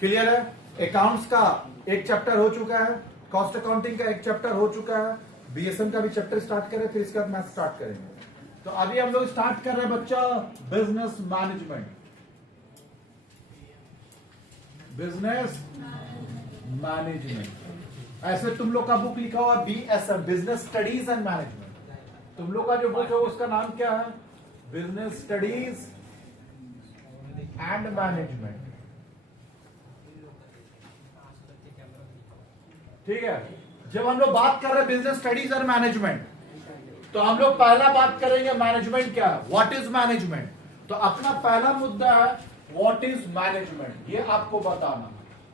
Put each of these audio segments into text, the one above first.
Clear है? Accounts का एक चैप्टर हो चुका है, कॉस्ट अकाउंटिंग का एक चैप्टर हो चुका है, बीएसएम का भी चैप्टर स्टार्ट करें, फिर इसके बाद मैथ स्टार्ट करेंगे। तो अभी हम लोग स्टार्ट कर रहे हैं बच्चा बिजनेस मैनेजमेंट। बिजनेस मैनेजमेंट ऐसे तुम लोग का बुक लिखा हुआ BSM, business studies and management. तुम लोग का जो बुक है उसका नाम क्या है? Business studies and management. ठीक है, जब हम लोग बात कर रहे हैं बिजनेस स्टडीज एंड मैनेजमेंट, तो हम लोग पहला बात करेंगे मैनेजमेंट क्या है, व्हाट इज मैनेजमेंट। तो अपना पहला मुद्दा है व्हाट इज मैनेजमेंट, ये आपको बताना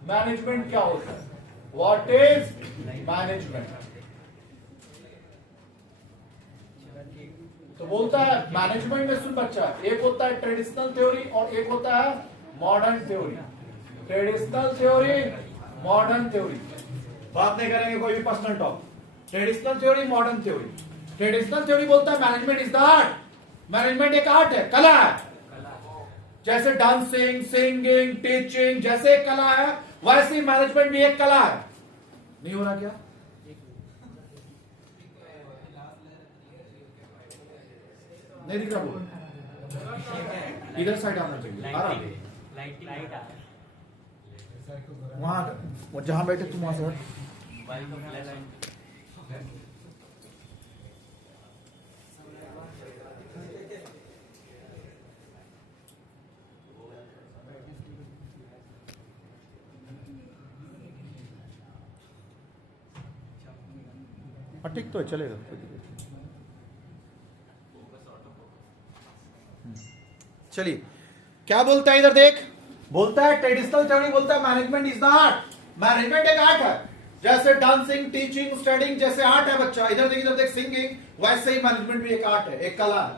मैनेजमेंट क्या होता है, व्हाट इज मैनेजमेंट। तो बोलता है मैनेजमेंट में सुन बच्चा, एक होता है ट्रेडिशनल थ्योरी और एक होता है modern theory. Traditional theory, modern theory, बात नहीं करेंगे कोई भी personal talk. Traditional theory, modern theory. Traditional theory बोलता है management is the art, management एक आर्ट है, कला है। जैसे डांसिंग, सिंगिंग, टीचिंग जैसे एक कला है, वैसे ही मैनेजमेंट भी एक कला है। नहीं हो रहा क्या? नहीं दिख रहा, बोलो इधर साइड आना चाहिए, आ रहा वहां जहां बैठे तुम वहां से हट। ठीक तो है, चलेगा। चलिए क्या बोलता है इधर देख, बोलता है ट्रेडिशनल थ्योरी बोलता है management is the art, management एक आर्ट है। जैसे डांसिंग, टीचिंग, स्टडिंग जैसे आर्ट है बच्चा, इधर देख सिंगिंग, वैसे ही मैनेजमेंट भी एक आर्ट है, एक कला है।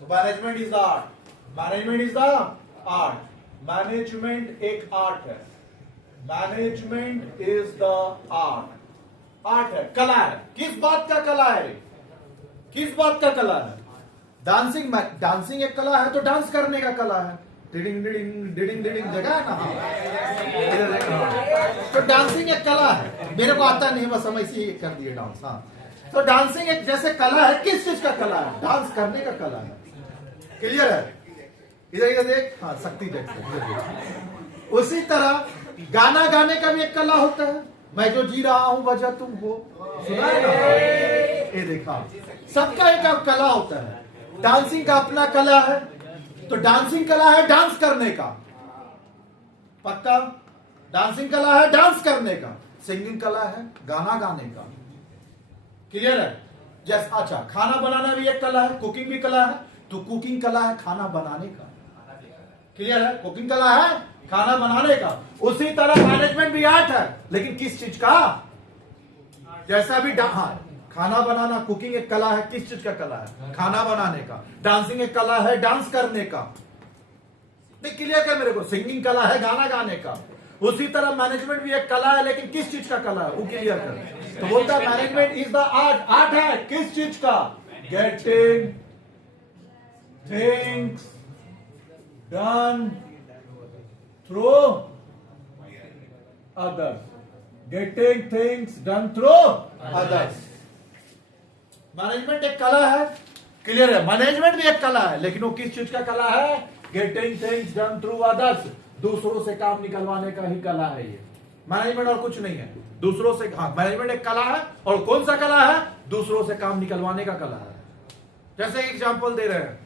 तो management is the art, management is the art, management एक आर्ट है, management is the art, art है, कला है। किस बात का कला है? किस बात का कला है? डांसिंग, डांसिंग एक कला है तो डांस करने का कला है। डिडिंग डिडिंग डिडिंग डिडिंग जगह है ना, तो डांसिंग एक कला है। मेरे को आता नहीं, बस हम ऐसे ही कर दिए डांस। हाँ, तो डांसिंग एक जैसे कला है, किस चीज का कला है? डांस करने का कला है। क्लियर है? इधर देख, हाँ शक्ति जैसे। उसी तरह गाना गाने का भी एक कला होता है। मैं जो जी रहा हूं वजह तुम हो, सुना है ना? ये देखा, सबका एक कला होता है। डांसिंग का अपना कला है, तो डांसिंग कला है डांस करने का, पक्का। डांसिंग कला है डांस करने का, सिंगिंग कला है गाना गाने का। क्लियर है? जैसे अच्छा, खाना बनाना भी एक कला है, कुकिंग भी कला है, तो कुकिंग कला है खाना बनाने का। क्लियर है? कुकिंग कला है खाना बनाने का। उसी तरह मैनेजमेंट भी आर्ट है, लेकिन किस चीज का? जैसा भी हाँ, खाना बनाना, कुकिंग एक कला है, किस चीज का कला है? खाना बनाने का। डांसिंग एक कला है डांस करने का। नहीं, क्लियर कर मेरे को? सिंगिंग कला है गाना गाने का। उसी तरह मैनेजमेंट भी एक कला है, लेकिन किस चीज का कला है वो क्लियर कर। तो बोलता है management is the art, art है किस चीज का? Getting things done through others, getting things done through others. Management एक कला है, क्लियर है? मैनेजमेंट भी एक कला है, लेकिन वो किस चीज का कला है? Getting things done through others, दूसरों से काम निकलवाने का ही कला है ये। मैनेजमेंट और कुछ नहीं है, दूसरों से। हाँ, मैनेजमेंट एक कला है, और कौन सा कला है? दूसरों से काम निकलवाने का कला है। जैसे एग्जांपल दे रहे हैं,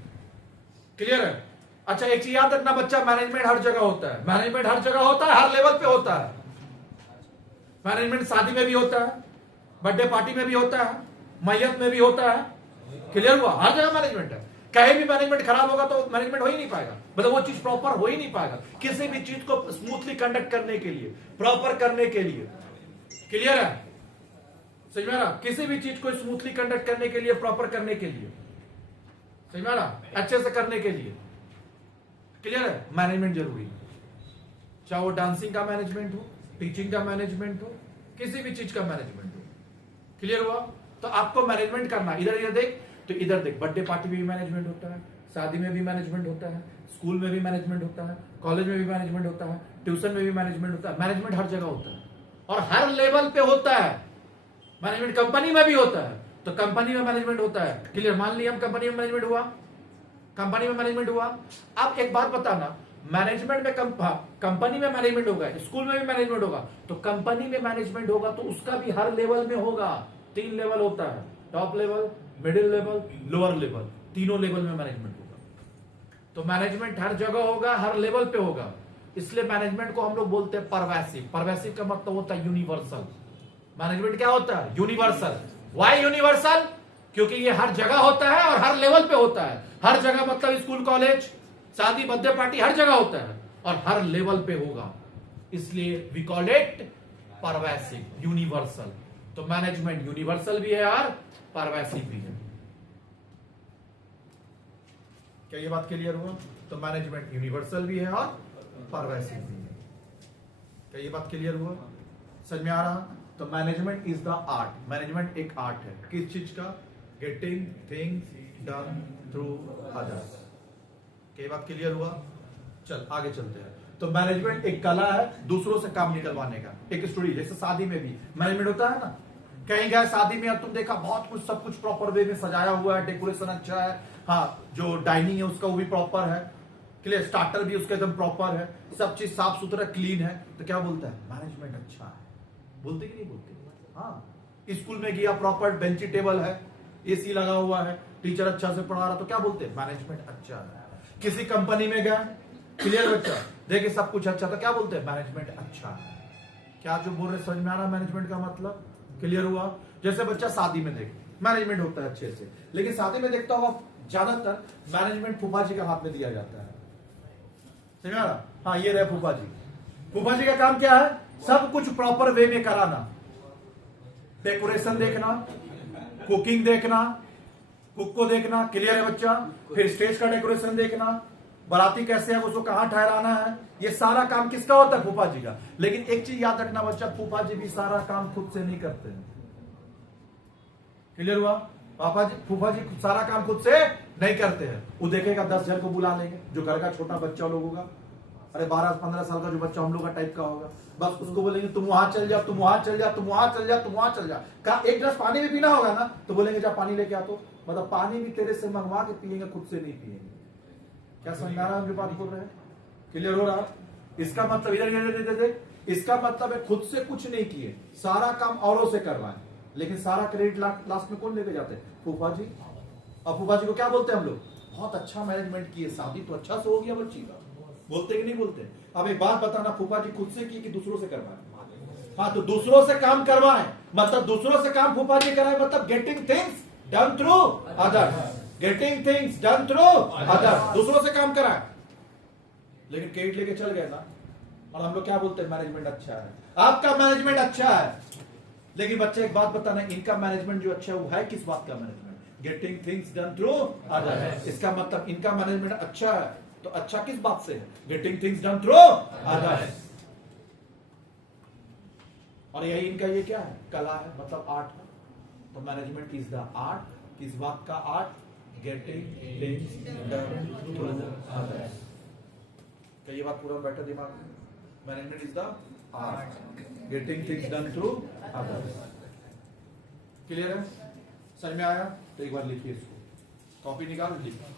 क्लियर है? अच्छा, एक चीज याद रखना बच्चा, मैनेजमेंट हर जगह होता है, मैनेजमेंट हर जगह होता है, हर लेवल पे होता है। मैनेजमेंट शादी में भी होता है, बर्थडे पार्टी में भी होता है, मैयत में भी होता है। क्लियर हुआ? हर जगह मैनेजमेंट है। कहीं भी मैनेजमेंट खराब होगा तो मैनेजमेंट हो ही नहीं पाएगा, मतलब वो चीज प्रॉपर हो ही नहीं पाएगा। किसी भी चीज को स्मूथली कंडक्ट करने के लिए, प्रॉपर करने के लिए। क्लियर है? समझ में आ रहा? किसी भी चीज को स्मूथली कंडक्ट करने के लिए, प्रॉपर करने के लिए, समझ में आ रहा? अच्छे से करने के लिए, क्लियर है? मैनेजमेंट जरूरी है। चाहे वो डांसिंग का मैनेजमेंट हो, टीचिंग का मैनेजमेंट हो, किसी भी चीज का मैनेजमेंट हो। क्लियर हुआ? तो आपको मैनेजमेंट करना। इधर देख, तो इधर देख, बर्थडे पार्टी में भी मैनेजमेंट होता है, शादी में भी मैनेजमेंट होता है, स्कूल में भी मैनेजमेंट होता है, कॉलेज में भी मैनेजमेंट होता है, ट्यूशन में भी मैनेजमेंट होता है। मैनेजमेंट हर जगह होता है और हर लेवल पे होता है। मैनेजमेंट कंपनी में भी होता है, तो कंपनी में मैनेजमेंट होता है। क्लियर? मान लिया हम कंपनी में मैनेजमेंट हुआ, कंपनी में मैनेजमेंट हुआ। अब एक बात बताना, मैनेजमेंट में कंपनी में मैनेजमेंट होगा, स्कूल में भी मैनेजमेंट होगा, तो कंपनी में मैनेजमेंट होगा तो उसका भी हर लेवल में होगा। 3 लेवल होता है, top level, middle level, lower level, तीनों लेवल में मैनेजमेंट होगा। तो मैनेजमेंट हर जगह होगा, हर लेवल पे होगा। इसलिए मैनेजमेंट को हम लोग बोलते हैं परवैसिव। परवैसिव का मतलब होता है यूनिवर्सल। मैनेजमेंट क्या होता है? यूनिवर्सल। Why universal? क्योंकि ये हर जगह होता है और हर लेवल पे होता है। हर जगह मतलब स्कूल, कॉलेज, शादी, बर्थडे पार्टी, हर जगह होता है और हर लेवल पे होगा। इसलिए वी कॉल इट परवैसिव, यूनिवर्सल। तो मैनेजमेंट यूनिवर्सल भी है और परवैसिव भी है। क्या ये बात क्लियर हुआ? तो मैनेजमेंट यूनिवर्सल भी है और परवैसिव भी है। क्या ये बात क्लियर हुआ? समझ में आ रहा? तो management is the art. Management एक आर्ट है। किस चीज का? Getting things done through others. क्या बात क्लियर हुआ? चल आगे चलते हैं। तो मैनेजमेंट एक कला है दूसरों से काम निकलवाने का। एक स्टोरी, जैसे शादी में भी मैनेजमेंट होता है ना। कहीं गए शादी में, तुम देखा बहुत कुछ, सब कुछ प्रॉपर वे में सजाया हुआ है, डेकोरेशन अच्छा है, हाँ जो डाइनिंग है उसका वो भी प्रॉपर है, क्लियर, स्टार्टर भी उसका एकदम प्रॉपर है, सब चीज साफ सुथरा क्लीन है, तो क्या बोलता है? मैनेजमेंट अच्छा है। बोलते कि नहीं बोलते? हाँ। स्कूल में गया, प्रॉपर बेंची टेबल है, एसी लगा हुआ है, टीचर अच्छा से पढ़ा रहा, तो क्या बोलते हैं? मैनेजमेंट अच्छा है। किसी कंपनी में गए, क्लियर बच्चा, देखे सब कुछ अच्छा, तो क्या बोलते हैं? मैनेजमेंट अच्छा है। क्या जो बोल रहे समझ में आ रहा? मैनेजमेंट का मतलब क्लियर हुआ? जैसे बच्चा शादी में देखे, मैनेजमेंट होता है अच्छे से, लेकिन शादी में देखता होगा ज्यादातर मैनेजमेंट फूफा जी का हाथ में दिया जाता है। समझ में आ रहा? हाँ, ये रहे फूफा जी। फूफा जी का काम क्या है? सब कुछ प्रॉपर वे में कराना, डेकोरेशन देखना, कुकिंग देखना, कुक को देखना, क्लियर है बच्चा? फिर स्टेज का डेकोरेशन देखना, बाराती कैसे है, उसको कहां ठहराना है, ये सारा काम किसका होता है? फूफा जी का। लेकिन एक चीज याद रखना बच्चा, फूफा जी भी सारा काम खुद से नहीं करते हैं। क्लियर हुआ? पापा जी, फूफा जी सारा काम खुद से नहीं करते हैं। वो देखेगा 10 जन को बुला लेंगे, जो घर का छोटा बच्चा लोग होगा, अरे 12-15 साल का जो बच्चा हम लोग का टाइप का होगा, बस उसको बोलेंगे तुम वहां चल जा, तुम वहां चल जा, तुम वहां चल जा, तुम वहां चल जा। का एक गिलास पानी भी पीना होगा ना, तो बोलेंगे जा पानी लेके आ। तो मतलब पानी भी तेरे से मंगवा के पिएंगे, खुद से नहीं पिएंगे। क्या समझा रहा है? जो बात बोल रहे हैं क्लियर हो रहा? इसका मतलब इधर, इसका मतलब है खुद से कुछ नहीं किए, सारा काम औरों से करवाए, लेकिन सारा क्रेडिट लास्ट में कौन लेके जाते हैं? फूफा जी। और फूफा जी को क्या बोलते हैं हम लोग? बहुत अच्छा मैनेजमेंट किए, शादी तो अच्छा से हो गया बच्ची का। बोलते कि नहीं बोलते? अब एक बात बताना, फूफा जी खुद से की कि दूसरों से करवाए? हाँ, तो दूसरों से काम करवाए मतलब दूसरों से काम फूफा जी कराए, मतलब getting things done through others. Getting things done through others, दूसरों से काम कराए, लेकिन क्रेडिट लेके चल गए ना। और हम लोग क्या बोलते हैं? मैनेजमेंट अच्छा है, आपका मैनेजमेंट अच्छा है। लेकिन बच्चे एक बात बताना, इनका मैनेजमेंट जो अच्छा है वो है किस बात का management? Getting things done through others. इसका मतलब इनका मैनेजमेंट अच्छा है, तो अच्छा किस बात से है? Getting things done through others. और यही इनका ये क्या है? कला है, मतलब आर्ट है। तो मैनेजमेंट इज द आर्ट, किस बात का art? Getting things done through others. क्या ये बात पूरा बैठा दिमाग में? Management is the art, getting things done through others. Clear है? समझ में आया? तो एक बार लिखिए इसको, कॉपी निकाल लिखिए।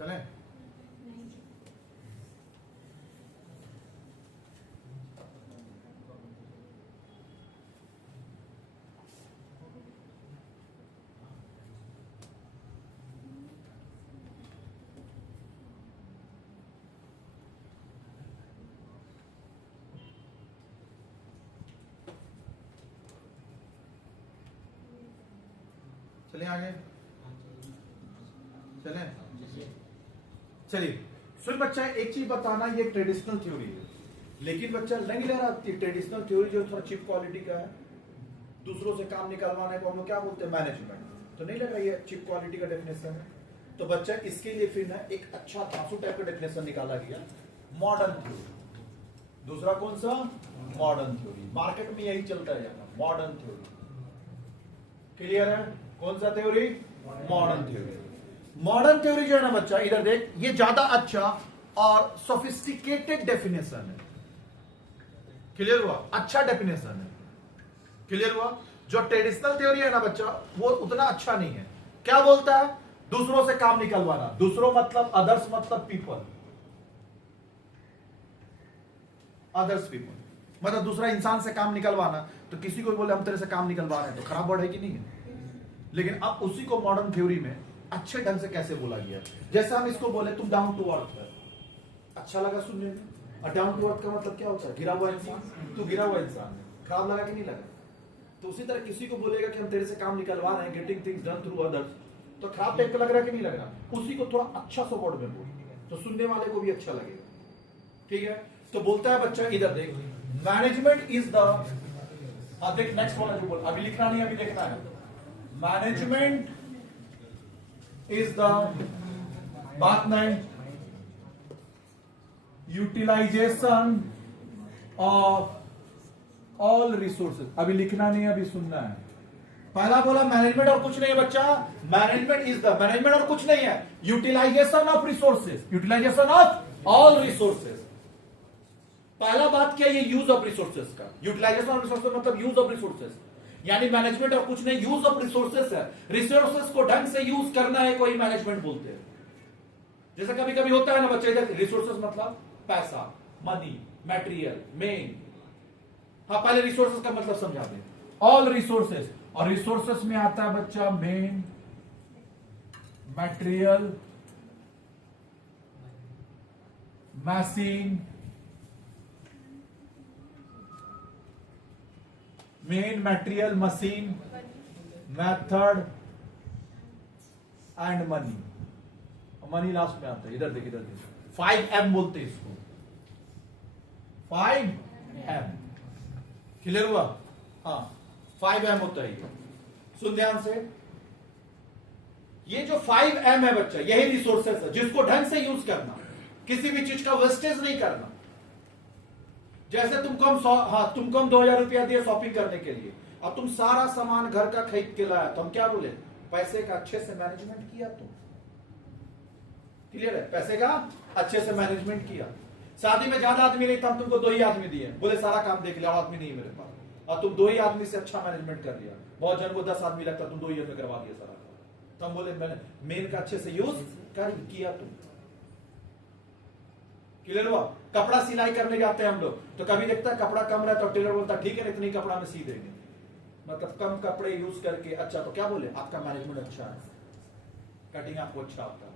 चले चलिए आगे चलें चलिए सुन बच्चा एक चीज बताना, ये ट्रेडिशनल थ्योरी है, लेकिन बच्चा नहीं ले रहा ट्रेडिशनल थ्योरी जो थोड़ा चीप क्वालिटी का है, दूसरों से काम निकलवाने को हम लोग क्या बोलते हैं, मैनेजमेंट, तो नहीं लग रहा ये चीप क्वालिटी का डेफिनेशन है। तो बच्चा इसके लिए फिर ना एक अच्छा धांसू टाइप का डेफिनेशन निकाला गया, मॉडर्न थ्योरी। दूसरा कौन सा, मॉडर्न थ्योरी। मार्केट में यही चलता है यहाँ, मॉडर्न थ्योरी। क्लियर है, कौन सा theory, modern theory. Modern theory जो है ना बच्चा, इधर देख, ये ज्यादा अच्छा और सोफिस्टिकेटेड डेफिनेशन है। क्लियर हुआ, अच्छा डेफिनेशन है। क्लियर हुआ, जो ट्रेडिशनल थ्योरी है ना बच्चा, वो उतना अच्छा नहीं है। क्या बोलता है, दूसरों से काम निकलवाना, दूसरों मतलब अदर्स, मतलब पीपल, अदर्स पीपल मतलब दूसरा इंसान से काम निकलवाना। तो किसी को बोले हम तेरे से काम निकलवा रहे हैं, तो खराब वर्ड है कि नहीं है। लेकिन अब उसी को मॉडर्न थ्योरी में अच्छे ढंग से कैसे बोला गया, जैसे हम इसको बोले तुम डाउन टू अर्थ है, अच्छा लगा सुनने में। और डाउन टू अर्थ का मतलब क्या होता है, गिरा हुआ इंसान, तू गिरा हुआ इंसान है, खराब लगा कि नहीं लगा। तो उसी तरह किसी को बोलेगा कि हम तेरे से काम निकलवा रहे हैं, getting things done through others, तो खराब टाइप का लग रहा है कि नहीं लग रहा। उसी को थोड़ा अच्छा सा वर्ड में बोल, तो सुनने वाले को भी अच्छा लगेगा। ठीक है, तो बोलता है बच्चा, इधर देख, मैनेजमेंट इज द, अब देख नेक्स्ट वाला जो बोल, अभी लिखना नहीं, अभी देखना है। मैनेजमेंट इज द, बात नहीं, यूटिलाइजेशन ऑफ ऑल रिसोर्सेज। अभी लिखना नहीं, अभी सुनना है। पहला बोला मैनेजमेंट और कुछ नहीं है बच्चा, मैनेजमेंट इज द, मैनेजमेंट और कुछ नहीं है, utilisation of resources, utilisation of all resources. पहला बात क्या, ये यूज ऑफ रिसोर्सेज का, यूटिलाइजेशन ऑफ रिसोर्सेज मतलब यूज ऑफ रिसोर्सेज, यानी मैनेजमेंट और कुछ नहीं, यूज ऑफ रिसोर्सेज है। रिसोर्सेज को ढंग से यूज करना है, कोई मैनेजमेंट बोलते हैं। जैसे कभी कभी होता है ना बच्चे, इधर रिसोर्सेज मतलब पैसा, मनी, मटेरियल, मेन। हाँ, पहले रिसोर्सेज का मतलब समझा दें, ऑल रिसोर्सेज, और रिसोर्सेज में आता है बच्चा main, material, machine, main, material, machine, method and money. Money last में आता है, इधर देख, इधर देख, 5M बोलते हैं इसको, 5M। क्लियर हुआ, हाँ 5M होता है ये। सुन ध्यान से, ये जो 5M है बच्चा, यही रिसोर्सेस है जिसको ढंग से यूज करना, किसी भी चीज का वेस्टेज नहीं करना। जैसे तुमको हम 2000 रुपया दिए शॉपिंग करने के लिए, अब तुम सारा सामान घर का खरीद के लाया, तो हम क्या बोले, पैसे का अच्छे से मैनेजमेंट किया तुम। क्लियर है, पैसे का अच्छे से मैनेजमेंट किया। शादी में ज्यादा आदमी नहीं था, हम तुमको 2 ही आदमी दिए, बोले सारा काम देख लिया, और आदमी नहीं है मेरे पास, और तुम 2 ही आदमी से अच्छा मैनेजमेंट कर लिया। बहुत जन को 10 आदमी लगता, तुम 2 ही में करवा दिया सारा काम। तो हम बोले मैंने मेन का अच्छे से यूज कर किया तुम। क्लियर हुआ। कपड़ा सिलाई करने जाते हैं हम लोग, तो कभी देखता है कपड़ा कम रहता है, टेलर बोलता ठीक है इतनी कपड़ा में सी देंगे, मतलब कम कपड़े यूज करके। अच्छा, तो क्या बोले, आपका मैनेजमेंट अच्छा है, कटिंग आपको अच्छा होता है।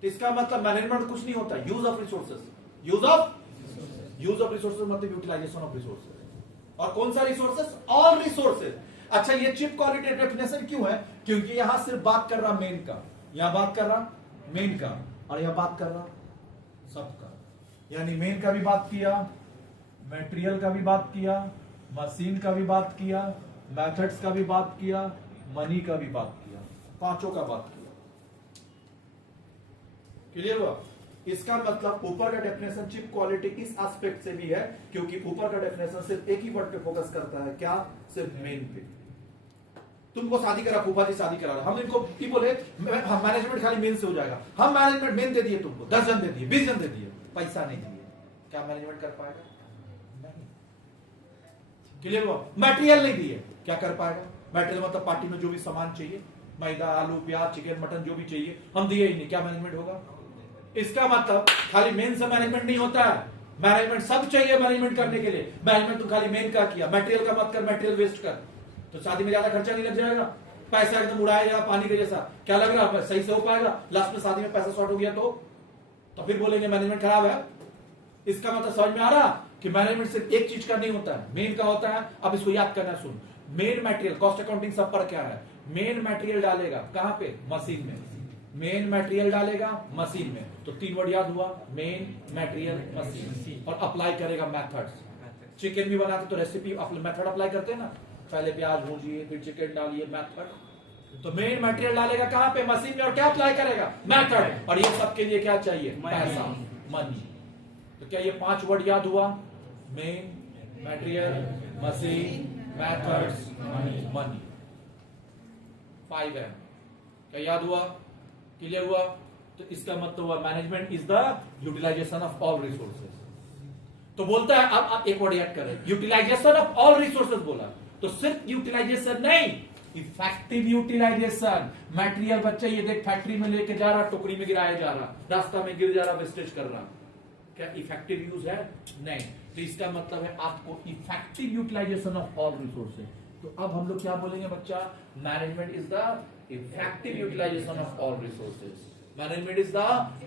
तो इसका मतलब मैनेजमेंट कुछ नहीं होता, use of resources, use of resources मतलब यूटिलाइजेशन ऑफ रिसोर्सेज। और कौन सा रिसोर्सेज, ऑल रिसोर्सेज। अच्छा, ये चीप क्वालिटी डेफिनेशन क्यों है, क्योंकि यहां सिर्फ बात कर रहा मेन का, यहां बात कर रहा मेन का, और यहां बात कर रहा सबका। यानी मेन का भी बात किया, मटेरियल का भी बात किया, मशीन का भी बात किया, मेथड्स का भी बात किया, मनी का भी बात किया, पांचों का बात किया। क्लियर हुआ। इसका मतलब ऊपर का डेफिनेशन चिप क्वालिटी इस एस्पेक्ट से भी है, क्योंकि ऊपर का डेफिनेशन सिर्फ एक ही वर्ड पे फोकस करता है, क्या, सिर्फ मेन पे। तुमको शादी करा, फूफा जी शादी करा, हम इनको की बोले मैनेजमेंट खाली मेन से हो जाएगा, हम मैनेजमेंट मेन दे दिए तुमको, 10 जन दे दिए, 20 जन दे दिए, पैसा नहीं दिए, क्या मैनेजमेंट कर पाएगा, नहीं। क्लियर हुआ। मटेरियल नहीं दिए, क्या कर पाएगा, मटेरियल मतलब पार्टी में जो भी सामान चाहिए, मैदा, आलू, प्याज, चिकन, मटन जो भी चाहिए, हम दिए ही नहीं, क्या मैनेजमेंट होगा, इसका मतलब खाली मेन से मैनेजमेंट नहीं होता है, मैनेजमेंट सब चाहिए मैनेजमेंट करने के लिए। मैनेजमेंट तुम खाली मेन का किया, मटेरियल का मत कर, मटेरियल वेस्ट कर, तो शादी में ज्यादा खर्चा नहीं लग जाएगा, पैसा एकदम उड़ाया जाएगा पानी के जैसा। क्या लग रहा है सही से हो पाएगा? लास्ट में शादी में पैसा शॉर्ट हो गया तो फिर बोलेंगे मैनेजमेंट खराब है। इसका मतलब समझ में आ रहा कि मैनेजमेंट सिर्फ एक चीज का नहीं होता है, मेन का होता है। अब इसको याद करना, सुन, मेन मटेरियल, कॉस्ट अकाउंटिंग सब पर क्या है, मेन मटेरियल डालेगा कहां पे, मशीन में, मेन मटेरियल डालेगा मशीन में, तो 3 वर्ड याद हुआ, मेन मटेरियल मशीन, और अप्लाई करेगा मेथड्स। चिकन भी बनाते तो रेसिपी मेथड अप्लाई करते हैं ना, पहले प्याज भूजिए फिर चिकन डालिए, मेथड। तो मेन मटेरियल डालेगा कहां पे, मशीन में, और क्या अप्लाई करेगा, मेथड। और ये सब के लिए क्या चाहिए, पैसा, मनी। तो क्या ये 5 वर्ड याद हुआ, main material machine methods money, 5 है। क्या याद हुआ, क्लियर हुआ? तो इसका मतलब हुआ management is the utilisation of all resources. तो बोलता है, अब आप एक वर्ड याद करें, यूटिलाइजेशन ऑफ ऑल रिसोर्सेज बोला, तो सिर्फ यूटिलाइजेशन नहीं, इफेक्टिव यूटिलाइजेशन। मटेरियल बच्चे ये देख फैक्ट्री में लेके जा रहा, टोकरी में गिराया जा रहा, रास्ता में गिर जा रहा, वेस्टेज कर रहा, क्या इफेक्टिव यूज है? नहीं। तो इसका मतलब है आपको effective utilisation of all resources. तो अब हम लोग क्या बोलेंगे बच्चा, management is the effective utilisation of all resources. Management is the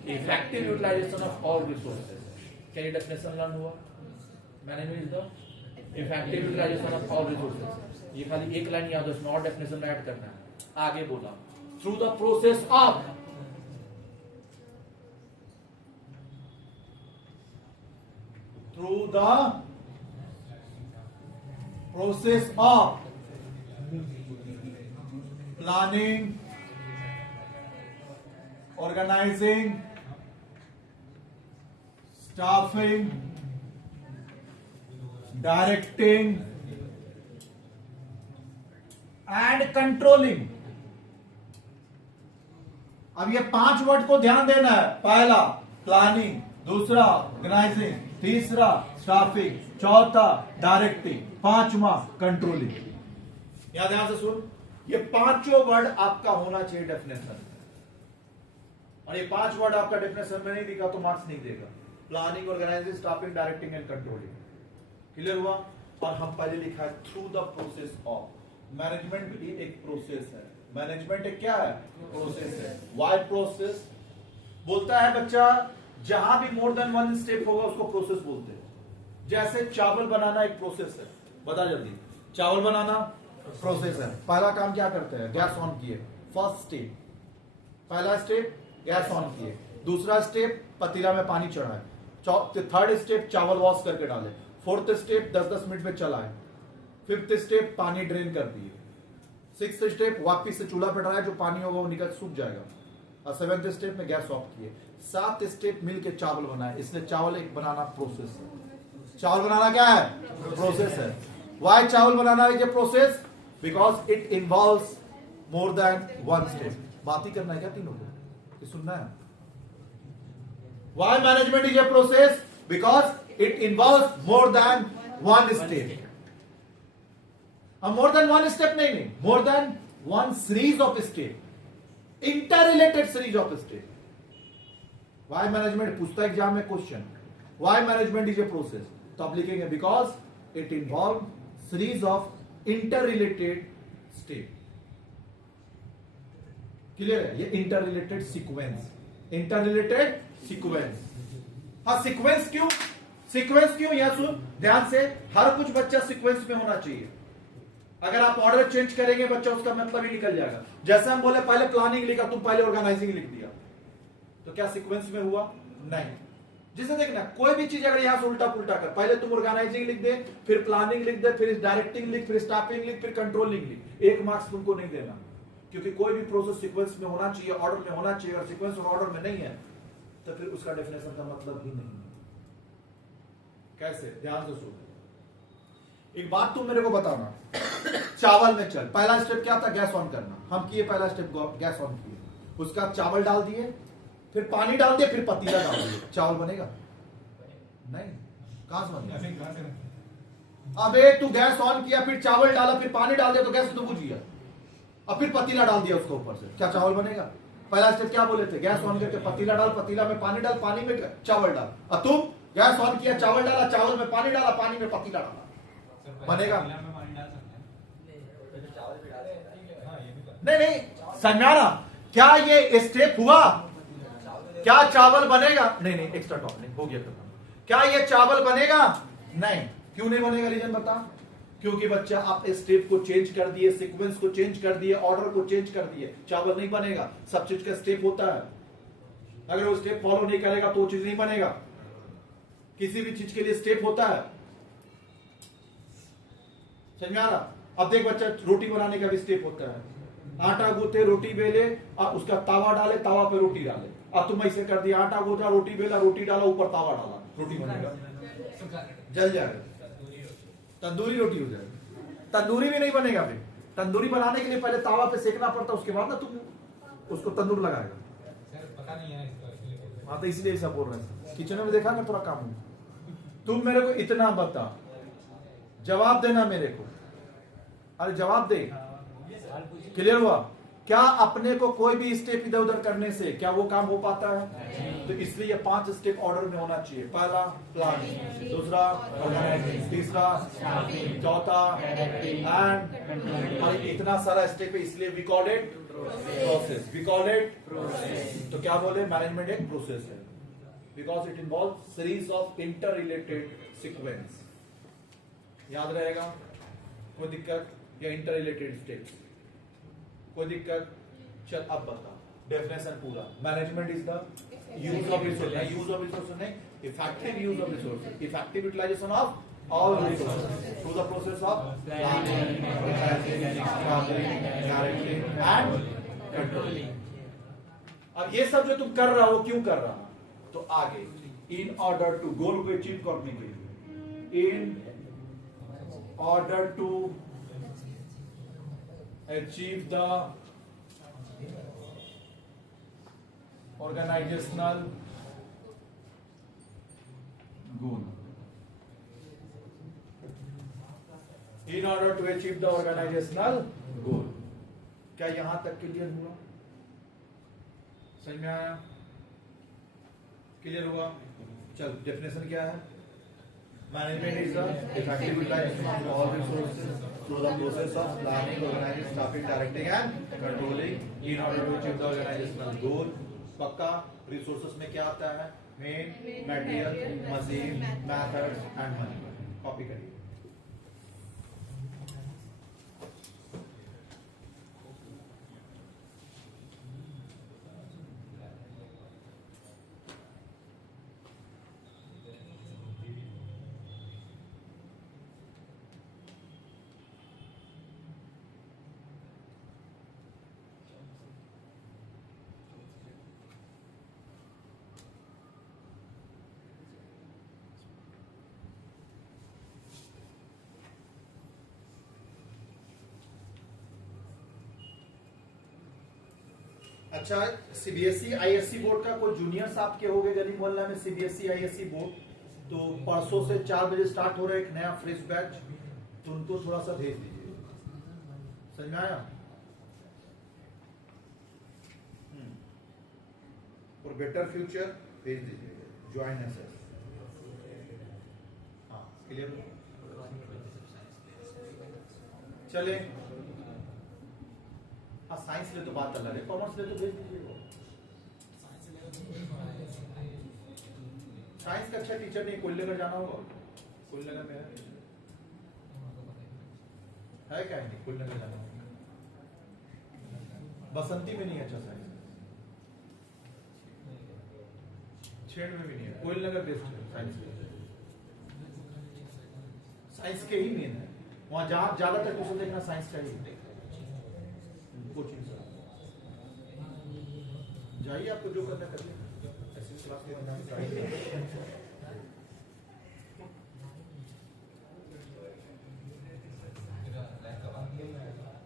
effective utilisation of all resources. क्या ये डेफिनेशन लर्न हुआ? Management is the effective utilisation of all resources. ये खाली एक लाइन याद है, उसमें और डेफिनेशन ऐड करना है। आगे बोला, through the process of, through the process of planning, organizing, staffing, directing and controlling। अब ये 5 वर्ड को ध्यान देना है। पहला प्लानिंग, दूसरा ऑर्गेनाइजिंग, तीसरा स्टाफिंग, चौथा डायरेक्टिंग, 5वां कंट्रोलिंग। यहां ध्यान से सुन, ये 5 वर्ड आपका होना चाहिए डेफिनेशन, और ये 5 वर्ड आपका डेफिनेशन में नहीं दिखा तो मार्क्स नहीं देगा। Planning, organising, staffing, directing and controlling. Clear हुआ? और हम पहले लिखा है through the process of. Management भी एक प्रोसेस है। मैनेजमेंट एक क्या है, प्रोसेस है। Why process? बोलता है बच्चा, जहां भी मोर देन 1 स्टेप होगा उसको प्रोसेस बोलते हैं। जैसे चावल बनाना एक प्रोसेस है, बता जल्दी, चावल बनाना प्रोसेस है। पहला काम क्या करते हैं, गैस ऑन किए, फर्स्ट स्टेप, पहला स्टेप गैस ऑन किए, दूसरा स्टेप पतीला में पानी चढ़ाए, थर्ड स्टेप चावल वॉश करके डाले, फोर्थ स्टेप 10-10 मिनट में चलाए, फिफ्थ स्टेप पानी ड्रेन कर दिए, सिक्स्थ स्टेप वापिस से चूल्हा पे डाला, जो पानी होगा वो निकल सूख जाएगा, और 7th स्टेप में गैस ऑफ किए। 7 स्टेप मिलके चावल बनाए, इसलिए चावल एक बनाना प्रोसेस है। चावल बनाना क्या है, प्रोसेस है। वाई चावल बनाना is a process? Because it involves more than 1 step. बात ही करना है क्या तीनों को, कि सुनना है? Why management is a process? Because it involves more than 1 step. More than 1 step नहीं, more than 1 series of step, interrelated series of step. Why management पूछता है एग्जाम में question, why management is a process, तो आप लिखेंगे because it involve series of interrelated step. Clear है? ये interrelated sequence, interrelated sequence. हाँ, सीक्वेंस क्यों, सीक्वेंस क्यों? यह सुन ध्यान से, हर कुछ बच्चा सीक्वेंस में होना चाहिए। अगर आप ऑर्डर चेंज करेंगे बच्चा, उसका मतलब ही निकल जाएगा। जैसे हम बोले पहले प्लानिंग लिखा, तुम पहले ऑर्गेनाइजिंग लिख दिया, तो क्या सीक्वेंस में हुआ? नहीं। जिसे देखना, कोई भी चीज अगर यहां से उल्टा पुल्टा कर, पहले तुम ऑर्गेनाइजिंग लिख दे, फिर प्लानिंग लिख दे, फिर डायरेक्टिंग लिख, फिर स्टाफिंग लिख, फिर कंट्रोलिंग लिख, 1 मार्क्स तुमको नहीं देना, क्योंकि कोई भी प्रोसेस सीक्वेंस में होना चाहिए, ऑर्डर में होना चाहिए, और सीक्वेंस और ऑर्डर में नहीं है तो फिर उसका डेफिनेशन का मतलब ही नहीं है। कैसे? ध्यान से सुनो, एक बात तुम मेरे को बताना, चावल में चल, पहला स्टेप क्या था, गैस ऑन करना। हम किए पहला स्टेप, गैस ऑन किए, उसका चावल डाल दिए, फिर पानी डाल दिए, फिर पतीला डाल दिए, चावल बनेगा? नहीं। कहां से बनेगा? अबे तू गैस ऑन किया, फिर चावल डाला, फिर पानी डाल दिया, तो गैस तो बुझ गया, और फिर पतीला डाल दिया उसके ऊपर से, क्या चावल बनेगा? पहला स्टेप क्या बोले थे, गैस ऑन करके पतीला डाल, पतीला में पानी डाल, पानी में चावल डाल। अब तुम गैस ऑन किया, चावल डाला, चावल में पानी डाला, पानी में पतीला डाला, बनेगा? नहीं नहीं, समझाना, क्या ये स्टेप हुआ? क्या चावल बनेगा? नहीं नहीं, एक्स्ट्रा टॉप नहीं हो गया खत्म। क्या ये चावल बनेगा? नहीं। क्यों नहीं बनेगा, रीजन बता। क्योंकि बच्चा आप स्टेप को चेंज कर दिए, सीक्वेंस को चेंज कर दिए, ऑर्डर को चेंज कर दिए, चावल नहीं बनेगा। सब चीज का स्टेप होता है, अगर वो स्टेप फॉलो नहीं करेगा तो वो चीज नहीं बनेगा। किसी भी चीज के लिए स्टेप होता है, समझ में आ रहा? अब देख बच्चा, रोटी बनाने का भी स्टेप होता है, आटा गूंथे, रोटी बेले और उसका तावा डाले, तावा पे रोटी डाले। अब तुम ऐसे कर दिया, आटा गूंथा, रोटी बेला, रोटी डाला, ऊपर तावा डाला, रोटी बनेगा? जल जाएगा, तंदूरी रोटी हो जाएगी। तंदूरी भी नहीं बनेगा। फिर तंदूरी बनाने के लिए पहले तावा पे सेकना पड़ता, उसके बाद ना तुम उसको तंदूर लगाएगा। पता नहीं है इसको, हाँ तो इसलिए ऐसा बोल रहे हैं। किचन में देखा ना थोड़ा काम हो। तुम मेरे को इतना बता, जवाब देना मेरे को, अरे जवाब दे, क्लियर हुआ? क्या अपने को कोई भी स्टेप इधर उधर करने से क्या वो काम हो पाता है? तो इसलिए ये 5 स्टेप ऑर्डर में होना चाहिए। पहला प्लानिंग, दूसरा ऑर्गेनाइजिंग, तीसरा चौथा एंड, और इतना सारा स्टेप है, इसलिए we call it process. We call it process. तो क्या बोले, मैनेजमेंट एक प्रोसेस है, because it involve series of inter related sequence. याद रहेगा? कोई दिक्कत? या इंटर रिलेटेड स्टेप्स, कोई दिक्कत? चल अब बता डेफिनेशन पूरा। Management is the use of resource, use of resource नहीं, effective use of resource, effective utilisation of all resource through the process of planning, and controlling. अब ये सब जो तुम कर रहा हो, क्यों कर रहा हो? तो आगे इन ऑर्डर टू, गोल को अचीव करने के लिए, in order to achieve the organizational goal. In order to achieve the organizational goal. क्या यहां तक क्लियर हुआ? समझ में आया? क्लियर हुआ? चल डेफिनेशन क्या है? Management is the effective utilization of all resources through the process of planning, organizing, staffing, directing and controlling in order to achieve the organizational goal. पक्का resources में क्या आता है? Main, material, machine, methods and money. Copy करिए। अच्छा, CBSE ISC board का कोई juniors आपके हो गए गली मोहल्ला में सीबीएसई आईएससी बोर्ड, तो परसों से 4 बजे स्टार्ट हो रहा है एक नया फ्रेश बैच, तो उनको थोड़ा सा भेज दीजिए। समझ में आया? फॉर बेटर फ्यूचर भेज दीजिए, ज्वाइन एसएस। हाँ क्लियर? चले, हाँ साइंस ले तो बात अलग है, कॉमर्स ले तो भेज दीजिए। साइंस का अच्छा टीचर नहीं, कोयलेनगर जाना होगा, कोयलेनगर में है क्या? नहीं, कोयलेनगर जाना होगा। बसंती में नहीं अच्छा साइंस, छेड़ में भी नहीं है, कोयलेनगर बेस्ट है साइंस के। साइंस के ही मेन है, वहां जहां ज्यादातर क्वेश्चन देखना साइंस का ही कोचिंग से जाइए, आपको जो करना करिए। ऐसी क्लास में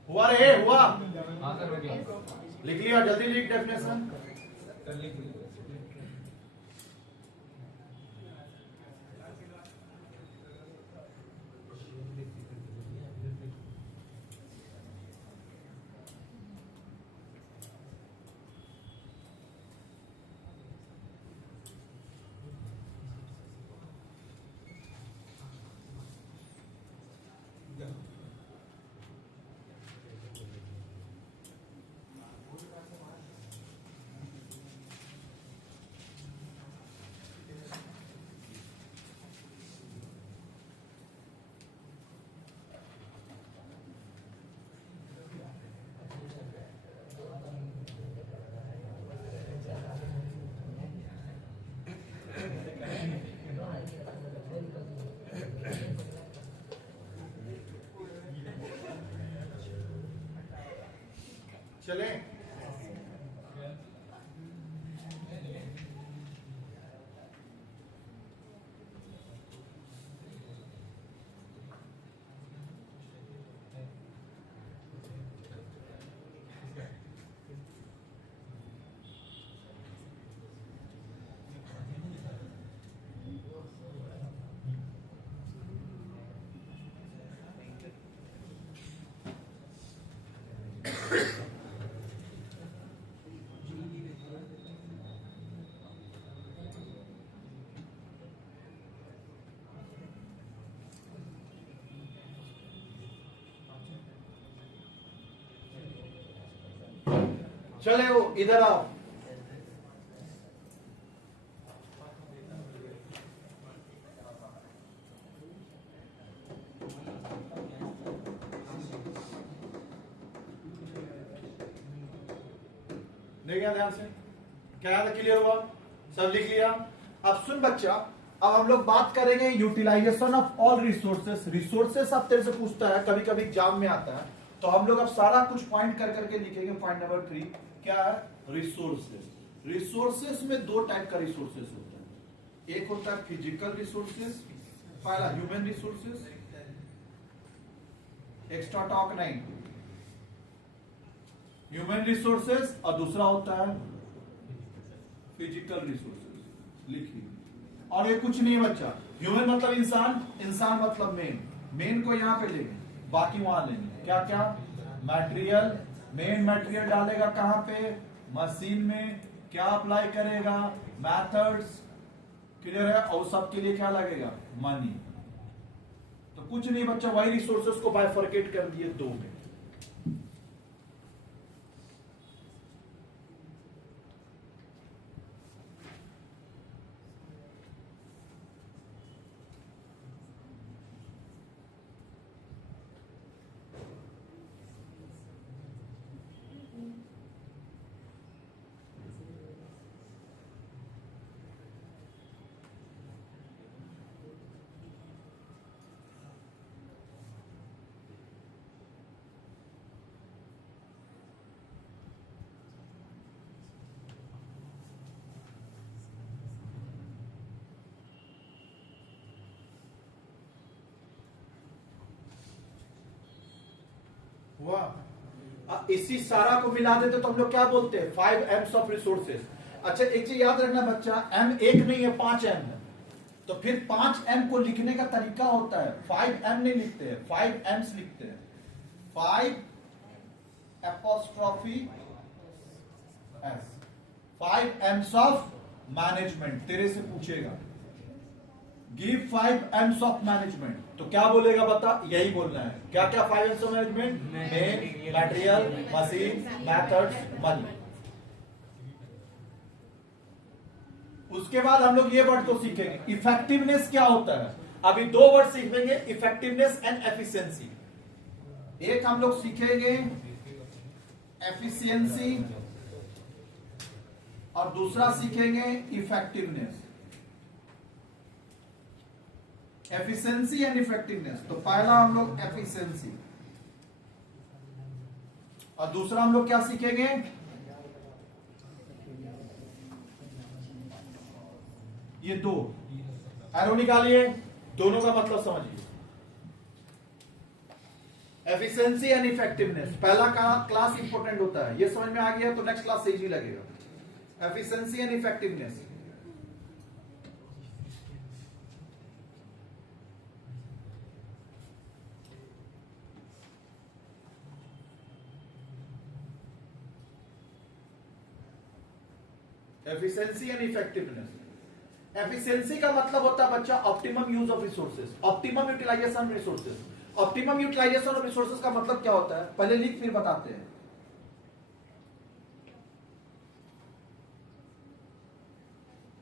हुआ रे, हुआ? लिख लिया? जल्दी लिख डेफिनेशन। चले चले वो इधर आओ। देखिए ध्यान से, क्या याद क्लियर हुआ? सब लिख लिया? अब सुन बच्चा, अब हम लोग बात करेंगे utilisation of all resources. Resources अब तेरे से पूछता है, कभी कभी एग्जाम में आता है, तो हम लोग अब सारा कुछ पॉइंट कर करके लिखेंगे। पॉइंट नंबर 3 क्या है? रिसोर्सेस। रिसोर्सेस में दो टाइप का रिसोर्सेस होता है। एक होता है फिजिकल रिसोर्सेस, पहला ह्यूमन रिसोर्सेस, एक्स्ट्रा टॉक नहीं, ह्यूमन रिसोर्सेस, और दूसरा होता है फिजिकल रिसोर्सेस। लिखिए, और ये कुछ नहीं है बच्चा। ह्यूमन मतलब इंसान, इंसान मतलब मेन, मेन को यहां पे लेंगे, बाकी वहां लेंगे। क्या क्या? मटेरियल, मेन मटेरियल डालेगा कहां पे? मशीन में। क्या अप्लाई करेगा? मेथड्स। क्लियर है? और सबके लिए क्या लगेगा? मनी। तो कुछ नहीं बच्चा, वही रिसोर्सेस को बाइफरकेट कर दिए दो में। हुआ? इसी सारा को मिला देते तो हम लोग क्या बोलते हैं? 5 M's ऑफ रिसोर्सेस। अच्छा एक चीज याद रखना बच्चा, M एक नहीं है, 5 M है। तो फिर 5 M को लिखने का तरीका होता है, 5 M नहीं लिखते हैं, 5 M's लिखते हैं। 5 apostrophe S, 5 M's of management. तेरे से पूछेगा गिव 5 M's ऑफ मैनेजमेंट, तो क्या बोलेगा बता? यही बोलना है। क्या क्या 5 M's of management? Main, material, machine, methods, money. उसके बाद हम लोग ये वर्ड को सीखेंगे, इफेक्टिवनेस क्या होता है। अभी दो वर्ड सीखेंगे, इफेक्टिवनेस एंड एफिशिएंसी। एक हम लोग सीखेंगे एफिशिएंसी और दूसरा सीखेंगे इफेक्टिवनेस। Efficiency and effectiveness. तो पहला हम लोग एफिशिएंसी और दूसरा हम लोग क्या सीखेंगे? ये दो एरो निकालिए, दोनों का मतलब समझिए। एफिशिएंसी एंड इफेक्टिवनेस, पहला का क्लास इंपॉर्टेंट होता है। ये समझ में आ गया तो नेक्स्ट क्लास से इजी लगेगा। Efficiency and effectiveness. Efficiency and effectiveness. Efficiency का मतलब होता है बच्चा optimum use of resources, optimum utilisation resources. Optimum utilisation of resources का मतलब क्या होता है? पहले लिख फिर बताते हैं।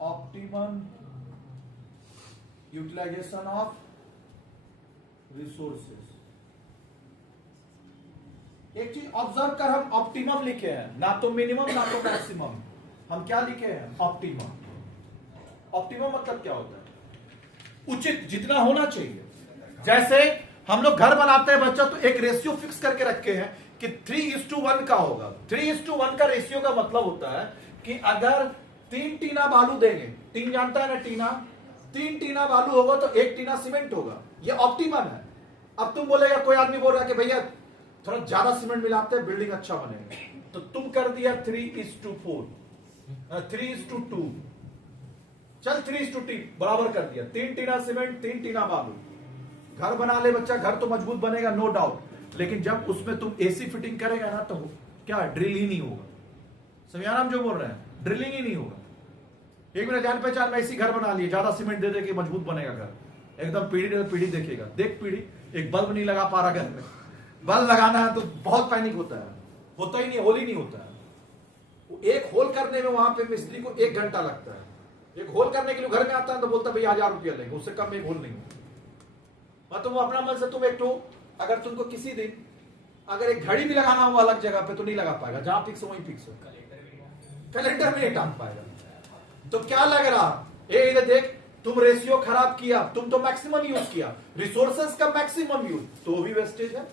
Optimum utilisation of resources. एक चीज ऑब्जर्व कर, हम ऑप्टिमम लिखे हैं, ना तो मिनिमम ना तो मैक्सिमम। हम क्या लिखे हैं? ऑप्टिमम। ऑप्टिमम मतलब क्या होता है? उचित, जितना होना चाहिए। जैसे हम लोग घर बनाते हैं बच्चा, तो एक रेशियो फिक्स करके रखे हैं कि 3:1 का होगा। 3:1 का रेशियो का मतलब होता है कि अगर 3 टीना बालू देंगे, टीन जानता है ना टीना, 3 टीना बालू होगा तो 1 टीना सीमेंट होगा, ये ऑप्टिमम है। अब तुम बोलेगा, कोई आदमी बोल रहा है कि भैया थोड़ा ज्यादा सीमेंट मिलाते हैं बिल्डिंग अच्छा बनेगा, तो तुम कर दिया 3:4, 3:2, चल 3:3 बराबर कर दिया। 3 टीना सीमेंट, 3 टीना बालू, घर बना ले बच्चा, घर तो मजबूत बनेगा नो डाउट, लेकिन जब उसमें तुम एसी फिटिंग करेगा ना तो क्या ड्रिल ही नहीं होगा। समझाना हम जो बोल रहे हैं, ड्रिलिंग ही नहीं होगा। एक मेरा जान पहचान में ऐसी घर बना लिए, ज्यादा सीमेंट दे दे के मजबूत बनेगा घर, एकदम पीढ़ी देखेगा, देख पीढ़ी, एक बल्ब नहीं लगा पा रहा घर में, बल्ब लगाना है तो बहुत पैनिक होता है, होता ही नहीं, होल ही नहीं होता है। वो एक होल करने में वहां पे मिस्त्री को 1 घंटा लगता है। एक होल करने के लिए घर में आता है तो बोलता है भैया 1000 रुपया लेंगे, उससे कम एक होल नहीं होता। तुम अपना मन से तुम एक तो, अगर तुमको किसी दिन अगर एक घड़ी भी लगाना हो अलग जगह पे तो नहीं लगा पाएगा, जहां फिक्स हो वहीं फिक्स हो, कैलेंडर में नहीं टांग पाएगा। तो क्या लग रहा, इधर देख, तुम रेशियो खराब किया, तुम तो मैक्सिमम यूज किया, रिसोर्सेस का मैक्सिमम यूज, तो भी वेस्टेज है।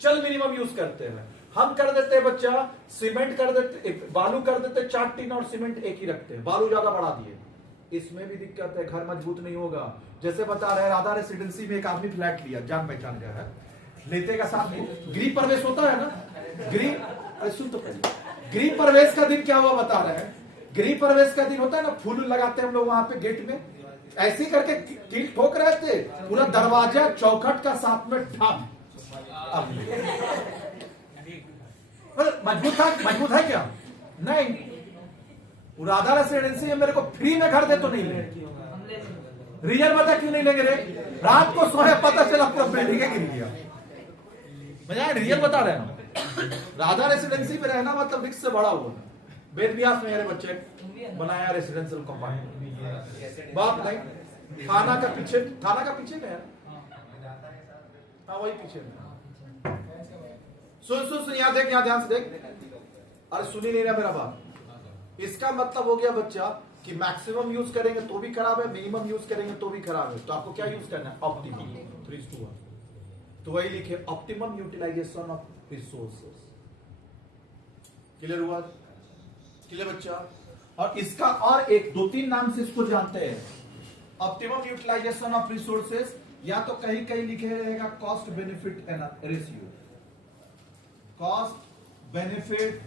चल मिनिमम यूज करते हैं, हम कर देते हैं बच्चा, सीमेंट कर देते, बालू कर देते 4 टीना और सीमेंट एक ही रखते हैं, बालू ज्यादा बढ़ा दिए, इसमें भी दिक्कत है, घर मजबूत नहीं होगा। जैसे बता रहे राधा रेसिडेंसी में एक आदमी फ्लैट लिया, जान पहचान का है, लेते का साथ में गृह प्रवेश होता है ना, अरे सुन तो गृह प्रवेश का दिन क्या हुआ बता रहे हैं, गृह प्रवेश का दिन होता है ना, फूल लगाते हैं हम लोग वहां पे गेट में, ऐसे करके कील ठोक रहे थे, पूरा दरवाजा चौखट का साथ में ठाम। मजबूत है क्या? नहीं। राधा रेसिडेंसी में मेरे को फ्री में घर दे तो नहीं लेंगे, रीजन बता क्यों नहीं लेंगे रे? रात को सोए पता चला पूरा बिल्डिंग गिर गया। मैं रियल बता रहे हैं, राधा रेसिडेंसी में रहना मतलब रिस्क से बड़ा हुआ। वेद व्यास में मेरे बच्चे बनाया रेसिडेंशियल कंपाउंड, बात नहीं, थाना का पीछे में है, हाँ वही पीछे में। सुन यहाँ देख, यहाँ ध्यान से देख, अरे सुनी नहीं रहा मेरा बात। इसका मतलब हो गया बच्चा कि मैक्सिमम यूज करेंगे तो भी खराब है, मिनिमम यूज करेंगे तो भी खराब है, तो आपको क्या यूज करना है? ऑप्टिमम 3:1। तो वही लिखे, optimum utilisation of resources. Clear हुआ? क्लियर बच्चा? और इसका और एक 2-3 नाम से इसको जानते हैं, ऑप्टिमम यूटिलाइजेशन ऑफ रिसोर्सेस, या तो कहीं कहीं लिखे रहेगा cost benefit ratio, cost benefit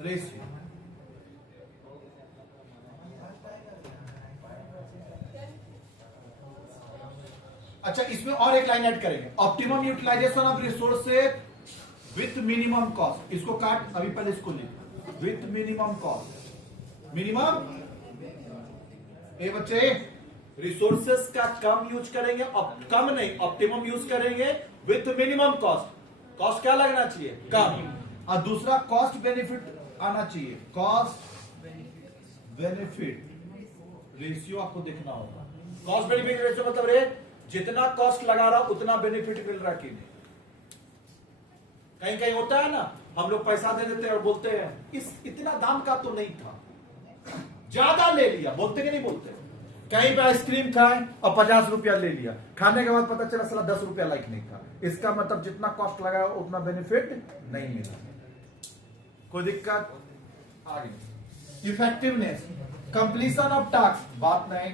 ratio. अच्छा, इसमें और एक लाइन ऐड करेंगे, optimum utilisation of resources with minimum cost. इसको काट, अभी पहले इसको लिख, विथ मिनिमम कॉस्ट। मिनिमम ए बच्चे, रिसोर्सेज का कम यूज करेंगे, कम नहीं, ऑप्टिमम यूज करेंगे विथ मिनिमम कॉस्ट। कॉस्ट क्या लगना चाहिए? कम। और दूसरा कॉस्ट बेनिफिट आना चाहिए, कॉस्ट बेनिफिट रेशियो आपको देखना होगा। कॉस्ट बेनिफिट रेशियो मतलब रे, जितना कॉस्ट लगा रहा उतना बेनिफिट मिल रहा कि नहीं। कहीं कहीं होता है ना, हम लोग पैसा दे देते हैं और बोलते हैं इस इतना दाम का तो नहीं था, ज्यादा ले लिया, बोलते कि नहीं बोलते? कहीं पे आइसक्रीम खाए और 50 रुपया ले लिया, खाने के बाद पता चला साला 10 रुपया लाइक नहीं था। इसका मतलब जितना कॉस्ट लगाया उतना बेनिफिट नहीं मिला। कोई दिक्कत? आगे इफेक्टिवनेस, कंप्लीशन ऑफ टास्क, बात नहीं,